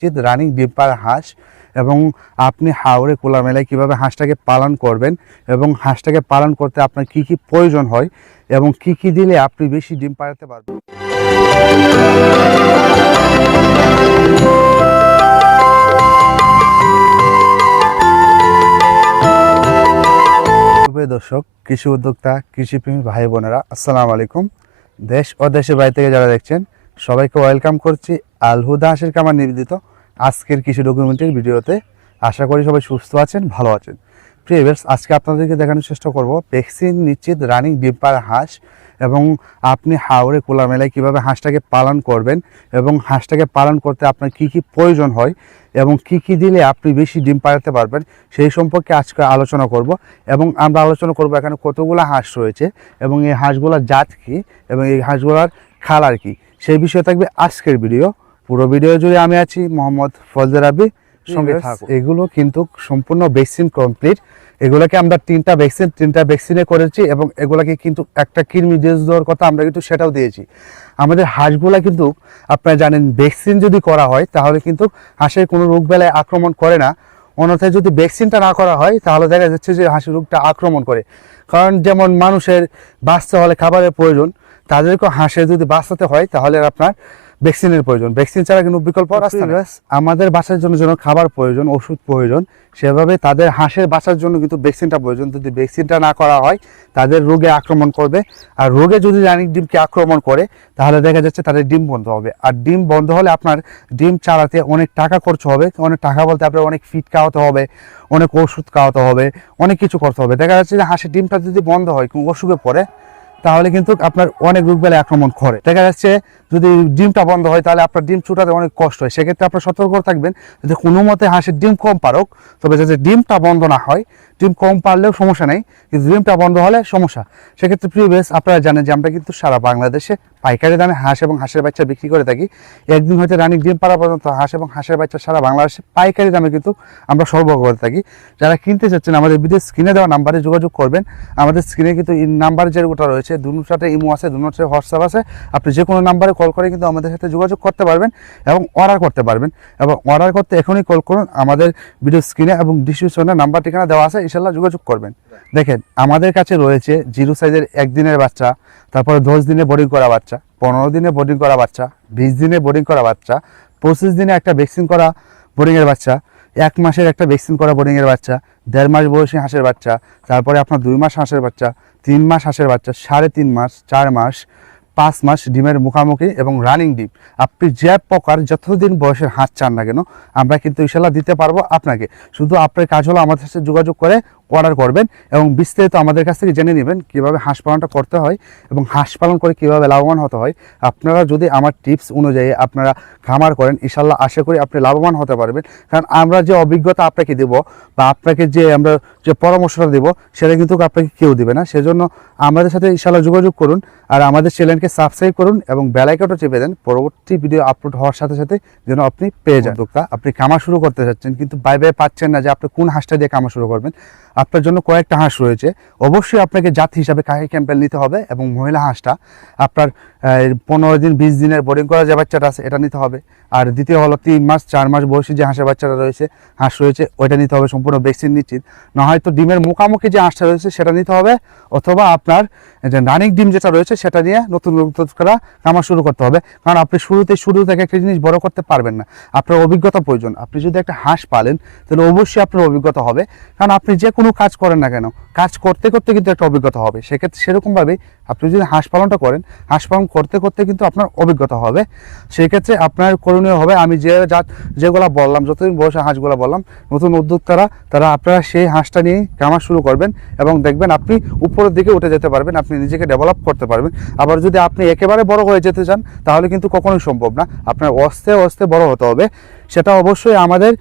নিশ্চিত রানিং ডিম পাড়া হাঁস এবং আপনি হাওড়ে কোলা মেলায় কীভাবে হাঁসটাকে পালন করবেন এবং হাঁসটাকে পালন করতে আপনার কি কি প্রয়োজন হয় এবং কি কি দিলে আপনি বেশি ডিম পাড়াতে পারবেন? দর্শক, কৃষি উদ্যোক্তা, কৃষিপ্রেমী ভাই বোনেরা, আসসালামু আলাইকুম। দেশ ও দেশের বাইরে থেকে যারা দেখছেন সবাইকে ওয়েলকাম করছি। আলহুদা হাসির কামার নিবেদিত। আজকের কৃষি ডকুমেন্টের ভিডিওতে আশা করি সবাই সুস্থ আছেন, ভালো আছেন। প্রিয় আজকে আপনাদেরকে দেখানোর চেষ্টা করব ভ্যাকসিন নিশ্চিত রানিং ডিম পাড়া হাঁস এবং আপনি হাওড়ে মেলায় কীভাবে হাঁসটাকে পালন করবেন এবং হাঁসটাকে পালন করতে আপনার কি কি প্রয়োজন হয় এবং কি কি দিলে আপনি বেশি ডিম পাড়াতে পারবেন সেই সম্পর্কে আজকে আলোচনা করব এবং আমরা আলোচনা করব এখানে কতগুলো হাঁস রয়েছে এবং এই হাঁসগুলোর জাত কী এবং এই হাঁসগুলোর খালার কি। সেই বিষয়ে থাকবে আজকের ভিডিও। পুরো ভিডিও জুড়ে আমি আছি মোহাম্মদ ফজল রাবি সঙ্গে থাকুন। এগুলো কিন্তু সম্পূর্ণ ভ্যাকসিন কমপ্লিট এগুলোকে আমরা তিনটা ভ্যাকসিন তিনটা ভ্যাকসিনে করেছি এবং এগুলোকে কিন্তু একটা কৃমি ডোজ দেওয়ার কথা আমরা কিন্তু সেটাও দিয়েছি। আমাদের হাঁসগুলা কিন্তু আপনারা জানেন ভ্যাকসিন যদি করা হয় তাহলে কিন্তু হাঁসের কোনো রোগ বেলায় আক্রমণ করে না। অন্যথায় যদি ভ্যাকসিনটা না করা হয় তাহলে দেখা যাচ্ছে যে হাঁসের রোগটা আক্রমণ করে। কারণ যেমন মানুষের বাঁচতে হলে খাবারের প্রয়োজন তাদেরকেও হাঁসে যদি বাঁচাতে হয় তাহলে আপনার ভ্যাকসিনের প্রয়োজন। ভ্যাকসিন ছাড়া কিন্তু বিকল্প রাস্তা নেই। আমাদের বাঁচার জন্য যেন খাবার প্রয়োজন ওষুধ প্রয়োজন সেভাবে তাদের হাঁসের বাঁচার জন্য কিন্তু ভ্যাকসিনটা প্রয়োজন। যদি ভ্যাকসিনটা না করা হয় তাদের রোগে আক্রমণ করবে। আর রোগে যদি রানিং ডিমকে আক্রমণ করে তাহলে দেখা যাচ্ছে তাদের ডিম বন্ধ হবে। আর ডিম বন্ধ হলে আপনার ডিম চালাতে অনেক টাকা খরচ হবে। অনেক টাকা বলতে আপনার অনেক ফিট খাওয়াতে হবে অনেক ওষুধ খাওয়াতে হবে অনেক কিছু করতে হবে। দেখা যাচ্ছে যে হাঁসের ডিমটা যদি বন্ধ হয় কোনো অসুখে পড়ে তাহলে কিন্তু আপনার অনেক রোগ বেলায় আক্রমণ করে। দেখা যাচ্ছে যদি ডিমটা বন্ধ হয়, তাহলে আপনার ডিম ছুটাতে অনেক কষ্ট হয়। সেক্ষেত্রে আপনার সতর্ক থাকবেন যদি কোনো মতে হাঁসের ডিম কম পারক। তবে যাতে ডিমটা বন্ধ না হয় ডিম কম পারলেও সমস্যা নেই, কিন্তু ডিমটা বন্ধ হলে সমস্যা। সেক্ষেত্রে প্রিভিয়াস আপনারা জানেন যে আমরা কিন্তু সারা বাংলাদেশে পাইকারি দামে হাঁস এবং হাঁসের বাচ্চা বিক্রি করে থাকি। একদিন হয়তো রানিং ডিম পাড়া পর্যন্ত হাঁস এবং হাঁসের বাচ্চা সারা বাংলাদেশে পাইকারি দামে কিন্তু আমরা সরবরাহ করে থাকি। যারা কিনতে চাচ্ছেন, আমাদের বিদেশ স্ক্রিনে দেওয়া নাম্বারে যোগাযোগ করবেন। আমাদের স্ক্রিনে কিন্তু নাম্বার যেগুলো রয়েছে দুটাতে ইমো আছে দুটাতে হোয়াটসঅ্যাপ আছে। আপনি যে কোনো নাম্বারে কল করে কিন্তু আমাদের সাথে যোগাযোগ করতে পারবেন এবং অর্ডার করতে পারবেন। এবং অর্ডার করতে এখনই কল করুন। আমাদের ভিডিও স্ক্রিনে এবং ডিসক্রিপশনে নাম্বার ঠিকানা দেওয়া আছে। ইনশাল্লাহ যোগাযোগ করবেন। দেখেন, আমাদের কাছে রয়েছে জিরো সাইজের একদিনের বাচ্চা, তারপরে দশ দিনে বোর্ডিং করা বাচ্চা, পনেরো দিনে বোর্ডিং করা বাচ্চা, বিশ দিনে বোর্ডিং করা বাচ্চা, পঁচিশ দিনে একটা ভ্যাকসিন করা বোর্ডিংয়ের বাচ্চা, এক মাসের একটা ভ্যাকসিন করা বোর্ডিংয়ের বাচ্চা, দেড় মাস বয়সী হাঁসের বাচ্চা, তারপরে আপনার দুই মাস হাঁসের বাচ্চা, তিন মাস হাঁসের বাচ্চা, সাড়ে তিন মাস, চার মাস পাঁচ মাস ডিমের মুখামুখি এবং রানিং ডিম। আপনি যে প্রকার যতদিন বয়সের হাঁস চান না কেন, আমরা কিন্তু ইনশাল্লাহ দিতে পারব আপনাকে। শুধু আপনার কাজ হলো আমাদের সাথে যোগাযোগ করে অর্ডার করবেন এবং বিস্তারিত আমাদের কাছ থেকে জেনে নেবেন কীভাবে হাঁস পালনটা করতে হয় এবং হাঁস পালন করে কীভাবে লাভবান হতে হয়। আপনারা যদি আমার টিপস অনুযায়ী আপনারা খামার করেন ইনশাল্লাহ আশা করি আপনি লাভবান হতে পারবেন। কারণ আমরা যে অভিজ্ঞতা আপনাকে দেব বা আপনাকে যে আমরা যে পরামর্শটা দেব সেটা কিন্তু আপনাকে কেউ দেবে না। সেজন্য আমাদের সাথে ইনশাল্লাহ যোগাযোগ করুন আর আমাদের চ্যানেলকে সাবস্ক্রাইব করুন এবং বেলাইকনটা চেপে দেন। পরবর্তী ভিডিও আপলোড হওয়ার সাথে সাথে যেন আপনি পেয়ে যান। আপনি খামার শুরু করতে চাচ্ছেন কিন্তু বাই বাই পাচ্ছেন না যে আপনি কোন হাঁসটা দিয়ে খামার শুরু করবেন। আপনার জন্য কয়েকটা হাঁস রয়েছে। অবশ্যই আপনাকে জাত হিসাবে কাহি ক্যাম্পেল নিতে হবে এবং মহিলা হাঁসটা আপনার পনেরো দিন, বিশ দিনের বোর্ডিং করা যে বাচ্চাটা আছে, এটা নিতে হবে। আর দ্বিতীয় হলো তিন মাস, চার মাস বয়সী যে হাঁসের বাচ্চাটা রয়েছে, হাঁস রয়েছে, ওইটা নিতে হবে সম্পূর্ণ ভ্যাকসিন নিশ্চিত। না হয়তো ডিমের মুখামুখি যে হাঁসটা রয়েছে, সেটা নিতে হবে, অথবা আপনার যে রানিং ডিম যেটা রয়েছে, সেটা নিয়ে নতুন নতুন করা কামা শুরু করতে হবে। কারণ আপনি শুরুতে, শুরু থেকে একটা জিনিস বড় করতে পারবেন না। আপনার অভিজ্ঞতা প্রয়োজন। আপনি যদি একটা হাঁস পালেন, তাহলে অবশ্যই আপনার অভিজ্ঞতা হবে। কারণ আপনি যে কোনো কাজ করেন না কেন, কাজ করতে করতে কিন্তু একটা অভিজ্ঞতা হবে। সেক্ষেত্রে সেরকমভাবেই আপনি যদি হাঁস পালনটা করেন, হাঁস পালন করতে করতে কিন্তু আপনার অভিজ্ঞতা হবে। সেক্ষেত্রে আপনার করণীয় হবে। আমি যে যা যেগুলো বললাম, যতদিন বয়সে হাঁসগুলো বললাম, নতুন উদ্যোক্তারা, তারা আপনারা সেই হাঁসটা নিয়ে কামা শুরু করবেন এবং দেখবেন আপনি উপরের দিকে উঠে যেতে পারবেন, আপনি নিজেকে ডেভেলপ করতে পারবেন। আবার যদি আপনি একেবারে বড় হয়ে যেতে চান, তাহলে কিন্তু কখনোই সম্ভব না। আপনার অস্তে অস্তে বড় হতে হবে। সেটা অবশ্যই আমাদের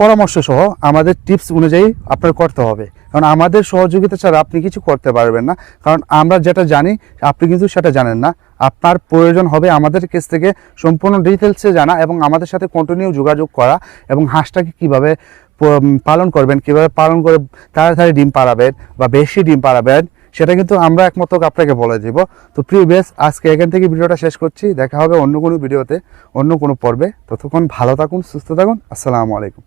পরামর্শ সহ আমাদের টিপস অনুযায়ী আপনার করতে হবে। কারণ আমাদের সহযোগিতা ছাড়া আপনি কিছু করতে পারবেন না। কারণ আমরা যেটা জানি, আপনি কিন্তু সেটা জানেন না। আপনার প্রয়োজন হবে আমাদের কাছ থেকে সম্পূর্ণ ডিটেলসে জানা এবং আমাদের সাথে কন্টিনিউ যোগাযোগ করা এবং হাঁসটাকে কীভাবে পালন করবেন, কীভাবে পালন করে তাড়াতাড়ি ডিম পাড়াবেন বা বেশি ডিম পাড়াবেন, সেটা কিন্তু আমরা একমাত্র আপনাকে বলে দিব। তো প্রিয় বেশ আজকে এখান থেকে ভিডিওটা শেষ করছি। দেখা হবে অন্য কোনো ভিডিওতে, অন্য কোনো পর্বে। ততক্ষণ ভালো থাকুন, সুস্থ থাকুন। আসসালামু আলাইকুম।